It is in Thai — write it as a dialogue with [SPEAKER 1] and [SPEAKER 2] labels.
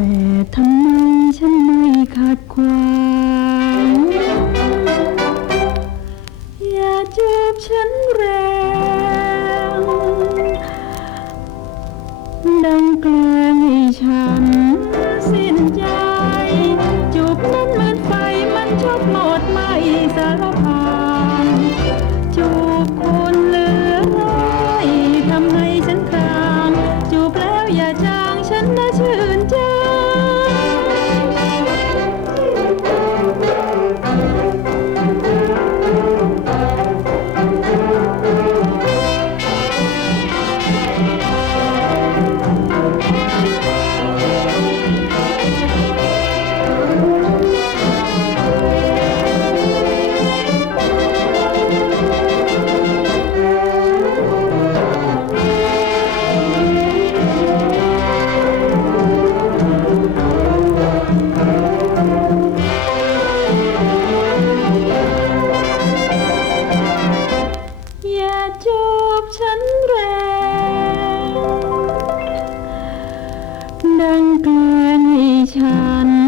[SPEAKER 1] แต่ทำไมฉันไม่ขาดความอย่าจูบฉันแรง ดังแกลือให้ฉันสิ้นใจ จูบนั้นเหมือนไฟมันชอบหมดไม่สารพานจูบคน ใกล้ฉัน